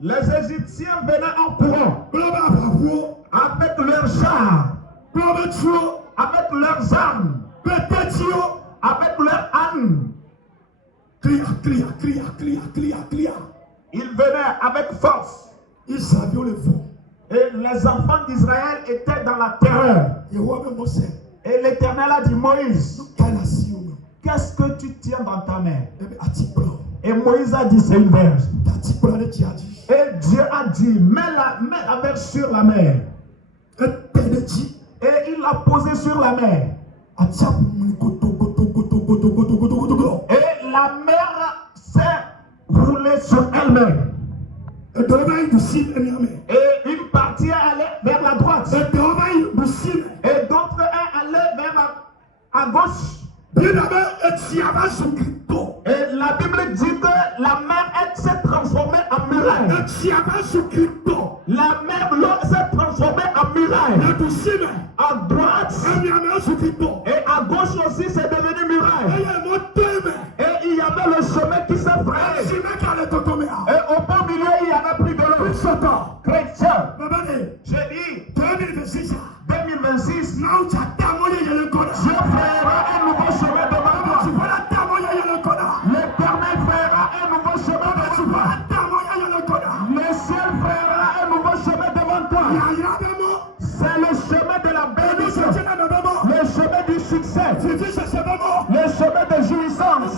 Les Égyptiens venaient en courant avec leurs chars, avec leurs armes, avec leurs ânes. Ils venaient avec force. Ils savaient le fond. Et les enfants d'Israël étaient dans la terreur. Et l'Éternel a dit, Moïse, qu'est-ce que tu tiens dans ta main? Et Moïse a dit, c'est une verge. Et Dieu a dit, mets la verge sur la mer. Et il l'a posée sur la mer. Et la mer s'est roulée sur elle-même. Et une partie est allée vers la droite. Et d'autres est allée vers à gauche. Et la Bible dit que la mer s'est transformée en muraille. La mer, l'eau s'est transformée en muraille. À droite et à gauche aussi c'est devenu muraille. Et il y avait le chemin qui s'est frayé. Et au beau milieu il n'y avait plus de l'eau. Chrétien, j'ai dit 2026, Dieu fera un nouveau chemin devant toi. L'Éternel fera un nouveau chemin devant toi. Le ciel fera un nouveau chemin devant toi. C'est le chemin de la bénédiction, le chemin du succès, le chemin de jouissance,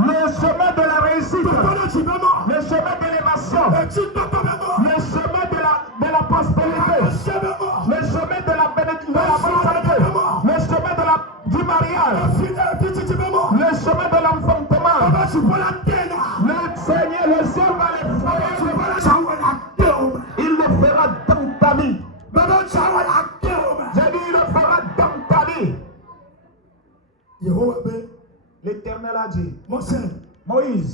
le chemin de la réussite, le chemin de l'élévation, le chemin de la prospérité, le chemin de la bénédiction, le chemin du mariage, le chemin de l'enfantement. Le Seigneur, le ciel va les faire. Il le fera dans ta vie. J'ai dit, il le fera dans ta vie. L'Éternel a dit, Moïse,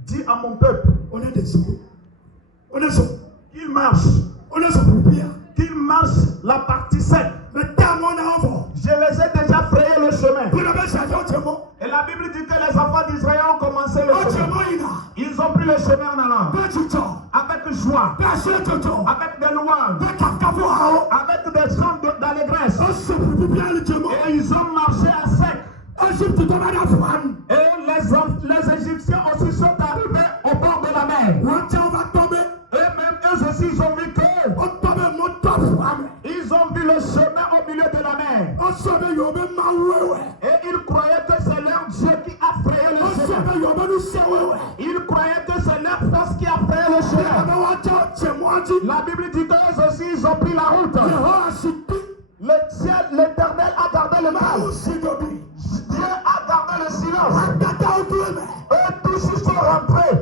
dis à mon peuple qu'il marche, qu'il marche la partie sec. Je les ai déjà frayé le chemin. Et la Bible dit que les enfants d'Israël ont commencé le chemin. Ils ont pris le chemin en allant avec joie, avec des louanges, avec des chants d'allégresse. Et ils ont marché à sec. Et les Égyptiens aussi sont arrivés au bord de la mer. Et même eux aussi, ils ont vu que ils ont vu le chemin au milieu de la mer. Et ils croyaient que c'est leur Dieu qui a frayé le chemin. Ils croyaient que c'est leur force qui a frayé le chemin. La Bible dit qu'eux aussi, ils ont pris la route. Le ciel, l'Éternel a gardé le mal. Dieu a gardé le silence. Eux tous ils sont rentrés.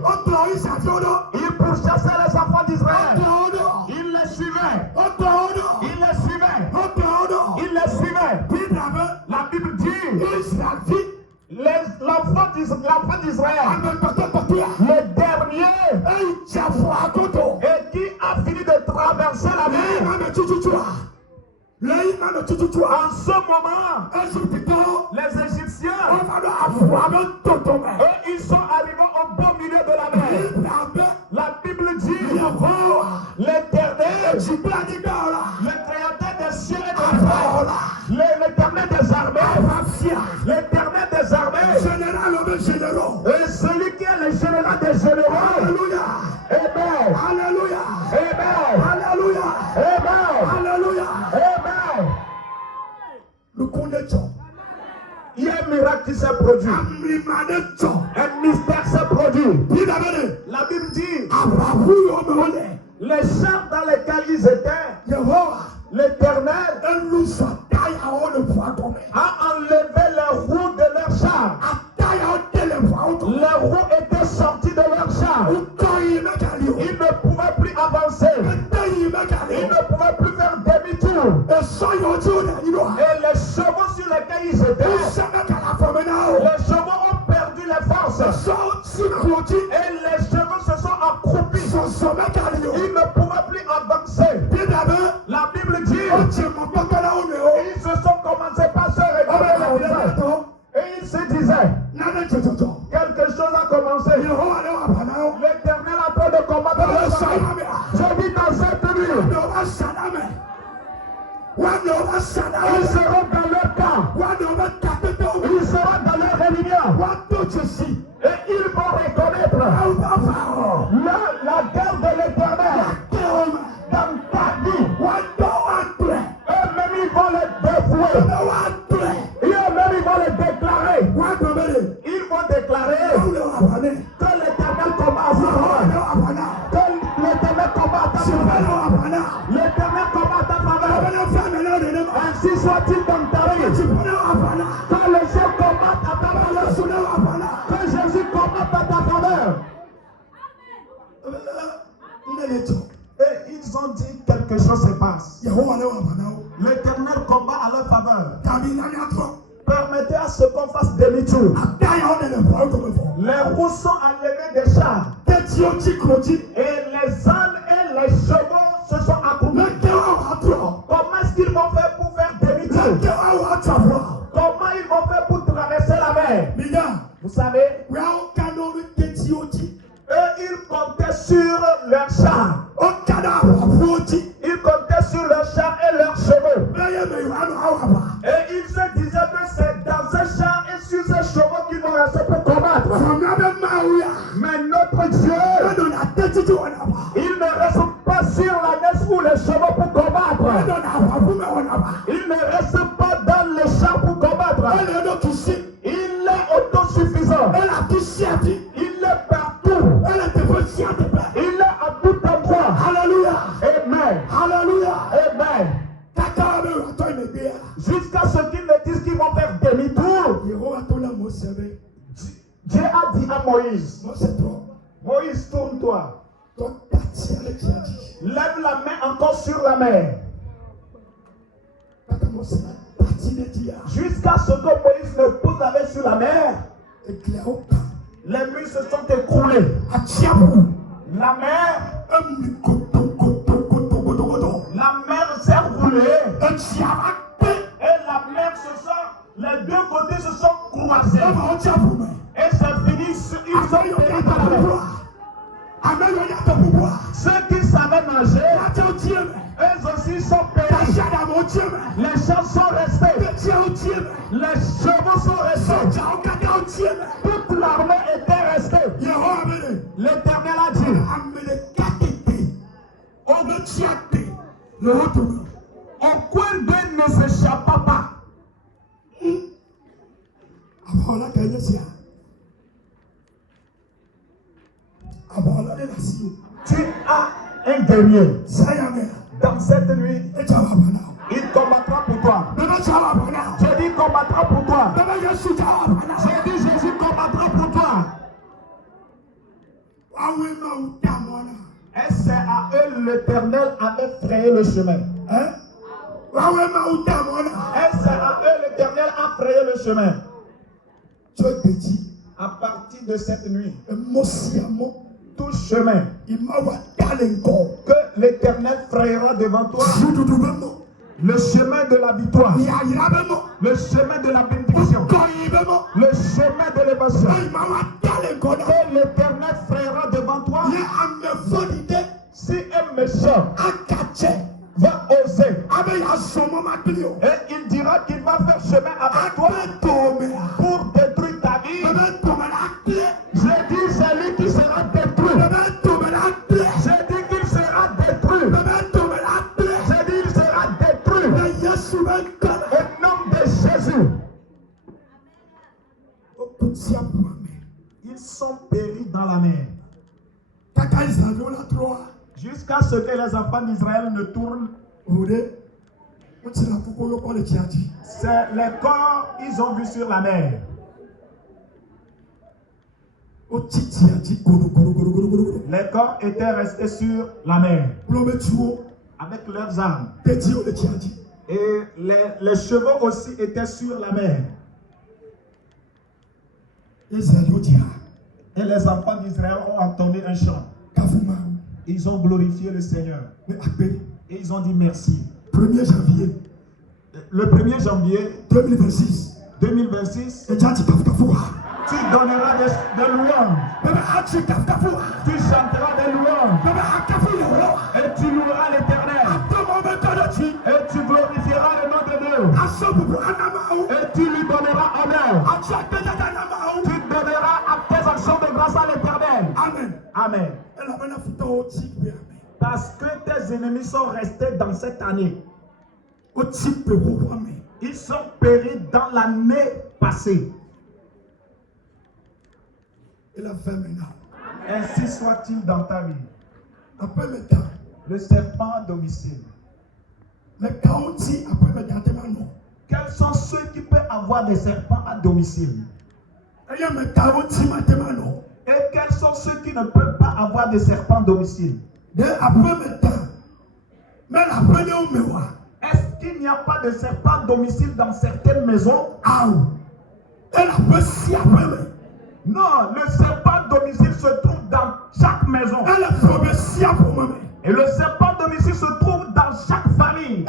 Ils pourchassaient les enfants d'Israël. Ils les suivaient. Ils les suivaient. Ils les suivaient. La Bible dit, l'enfant d'Israël, le dernier, et qui a fini de traverser la mer. En ce moment, les Égyptiens, ils sont arrivés au beau milieu de la mer. La Bible dit, l'Éternel, le créateur des cieux et de la terre, l'Éternel des armées, l'Éternel des armées, et celui qui est le général des généraux. Alléluia. Amen. Alléluia. Amen. Alléluia. Amen. Alléluia. Amen. Le connaissons. Il y a un miracle qui s'est produit. Un mystère s'est produit. La Bible dit, les champs dans lesquels ils étaient, l'Éternel a enlevé les roues de leurs chars. Les roues étaient sorties de leurs chars. Ils ne pouvaient plus avancer. Ils ne pouvaient plus faire demi-tour. Et les chevaux sur lesquels ils étaient, les chevaux ont perdu les forces. Et les chevaux se sont accroupis. Ils ne pouvaient plus avancer. La Bible dit, ils se sont commencés par se regarder. Et ils se disaient, quelque chose a commencé. Le Il sera dans leur réunion. Et ils vont reconnaître la guerre de l'Éternel dans ta vie. Eux-mêmes, ils vont le dévouer. Eux-mêmes, ils vont le déclarer. Ils vont déclarer que l'Éternel combat à sa faveur. Que l'Éternel combat à ta faveur. L'Éternel combat à ta faveur. Ainsi soit-il dans ta vie. Que les gens combattent à ta faveur. Que Jésus combatte à ta faveur. Et ils ont dit quelque chose se passe. L'Éternel combat à leur faveur. Permettez à ce qu'on fasse demi-tour. Les roues sont enlevées des chars. Et les ânes et les chevaux se sont accroupis. Comment est-ce qu'ils vont faire pour faire demi-tour? Comment ils vont faire pour traverser la mer? Vous savez, eux, ils comptaient sur leurs chars. Ils comptaient sur leurs chars et leurs chevaux. Et ils se disaient que c'est dans ces chars et sur ces chevaux qu'ils vont rester pour combattre. Mais notre Dieu, il ne reste pas sur la neige ou les chevaux pour combattre. Il ne reste pas dans les chars pour combattre. Il est autosuffisant. Il est partout. Il est à tout endroit. Alléluia. Amen. Alléluia. Amen. Jusqu'à ce qu'ils me disent qu'ils vont faire demi-tour. Dieu a dit à Moïse, Moïse, tourne-toi. Lève la main encore sur la mer. Jusqu'à ce que Moïse ne pose la main sur la mer, les murs se sont écroulés. La mer s'est roulée. Et la mer les deux côtés se sont croisés. Et c'est fini, ils sont péris dans la mer. Ceux qui savaient nager, eux aussi sont péris. Les champs sont restés. Les chevaux sont restés. Toute l'armée était restée. L'Éternel a dit, aucun d'eux ne s'échappa pas. Tu as un guerrier. Dans cette nuit, il combattra pour toi. J'ai dit combattra pour toi. J'ai dit Jésus combattra pour toi. Et c'est à eux l'Éternel avait frayé le chemin. Et c'est à eux l'Éternel a frayé le chemin. À partir de cette nuit, tout chemin que l'Éternel frayera devant toi, le chemin de la victoire, le chemin de la bénédiction, le chemin de l'émotion, que l'Éternel frayera devant toi. Si un méchant va oser, et il dira qu'il va faire chemin avec toi pour détruire ta vie, j'ai dit c'est lui qui sera détruit. J'ai dit qu'il sera détruit. J'ai dit qu'il sera détruit. Au nom de Jésus. Ils sont péris dans la mer. Jusqu'à ce que les enfants d'Israël ne tournent. C'est les corps ils ont vu sur la mer. Les corps étaient restés sur la mer avec leurs armes. Et les chevaux aussi étaient sur la mer. Et les enfants d'Israël ont entendu un chant. Ils ont glorifié le Seigneur. Et ils ont dit merci. 1er janvier. Le 1er janvier 2026. Tu donneras des louanges. Tu chanteras des louanges. Et tu loueras l'Éternel. Et tu glorifieras le nom de Dieu. Et tu lui donneras honneur. Tu donneras à tes actions de grâce à l'Éternel. Amen. Amen. Parce que tes ennemis sont restés dans cette année. Ils sont péris dans l'année passée. Ainsi soit-il dans ta vie. Le serpent à domicile. Quels sont ceux qui peuvent avoir des serpents à domicile? Et quels sont ceux qui ne peuvent pas avoir des serpents à domicile? Est-ce qu'il n'y a pas de serpent à domicile dans certaines maisons? Non, le serpent à domicile se trouve dans chaque maison. Et le serpent à domicile se trouve dans chaque famille.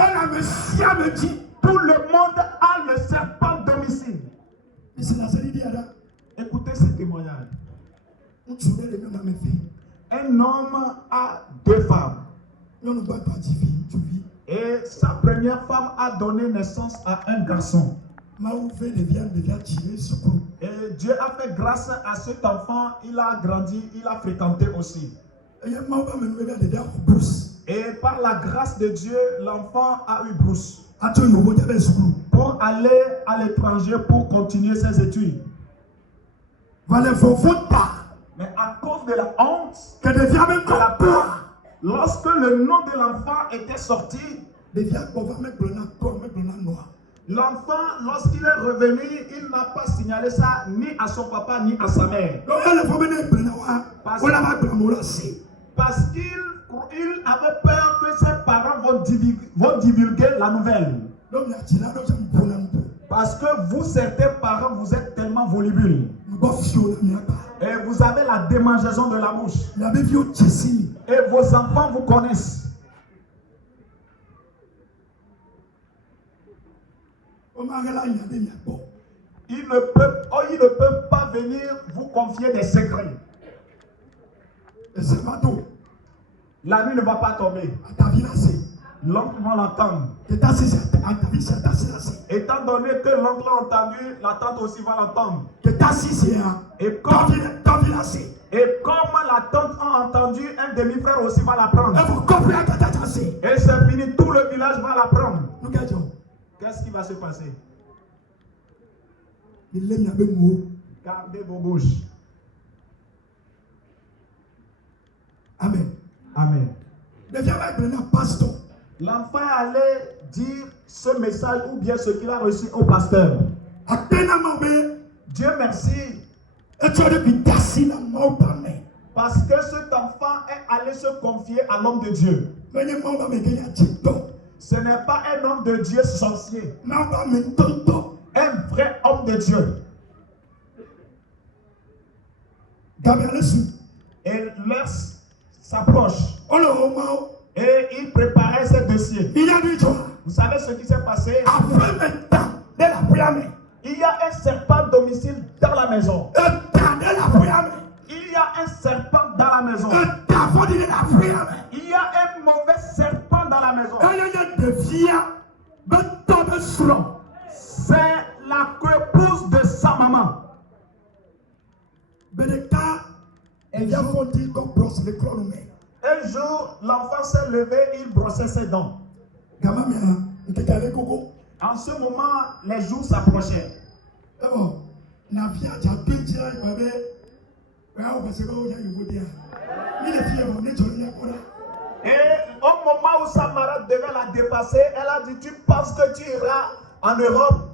Tout le monde a le serpent à domicile. Écoutez ce témoignage. Un homme a deux femmes. Et sa première femme a donné naissance à un garçon. Et Dieu a fait grâce à cet enfant. Il a grandi, il a fréquenté aussi. Et par la grâce de Dieu, l'enfant a eu bourse pour aller à l'étranger pour continuer ses études. Mais à cause de la honte, de la peur, lorsque le nom de l'enfant était sorti, l'enfant, lorsqu'il est revenu, il n'a pas signalé ça ni à son papa ni à sa mère. Parce qu'il avait peur que ses parents vont divulguer la nouvelle. Parce que vous, certains parents, vous êtes tellement volubiles. Et vous avez la démangeaison de la bouche. Et vos enfants vous connaissent. Ils ne peuvent pas venir vous confier des secrets. La nuit ne va pas tomber. L'oncle va l'entendre. Étant donné que l'oncle a entendu, la tante aussi va l'entendre. Et comme la tante a entendu, un demi-frère aussi va l'apprendre. Et c'est fini, tout le village va l'apprendre. Qu'est-ce qui va se passer? Gardez vos bouches. Amen. Amen. L'enfant allait dire ce message ou bien ce qu'il a reçu au pasteur. Dieu merci. Parce que cet enfant est allé se confier à l'homme de Dieu. Ce n'est pas un homme de Dieu sorcier. Un vrai homme de Dieu. Et l'heure s'approche. Et il préparait ses dossiers. Vous savez ce qui s'est passé? Il y a un serpent domicile dans la maison. Il y a un serpent dans la maison. Il y a un mauvais serpent dans la maison. C'est la épouse de sa maman. Un jour, l'enfant s'est levé, il brossait ses dents. En ce moment, les jours s'approchaient. Et au moment où sa marade devait la dépasser, elle a dit: tu penses que tu iras en Europe?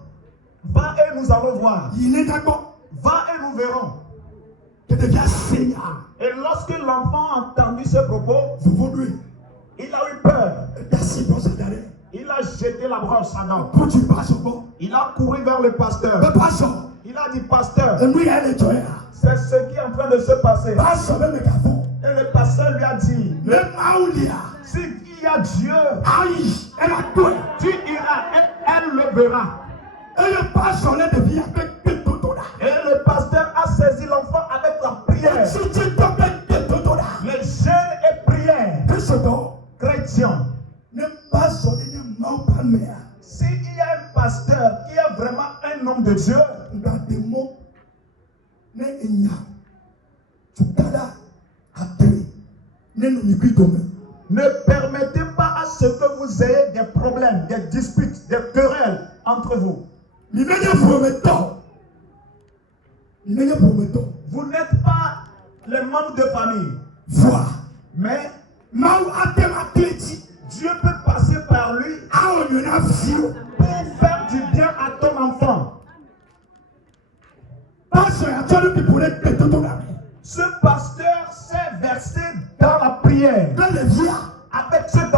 Va et nous allons voir. Va et nous verrons. Et lorsque l'enfant a entendu ce propos, il a eu peur. Il a jeté la brosse à dents. Il a couru vers le pasteur. Il a dit: pasteur, c'est ce qui est en train de se passer. Et le pasteur lui a dit: s'il y a Dieu, tu iras et elle le verra. Et le pasteur a saisi l'enfant avec la prière. Le jeûne et prière. Chrétien. S'il y a un pasteur un homme de Dieu, ne permettez pas à ce que vous ayez des problèmes, des disputes, des querelles entre vous. Vous n'êtes pas les membres de famille. Mais Dieu peut passer par lui pour faire du bien à ton enfant. Ce pasteur s'est versé dans la prière avec ce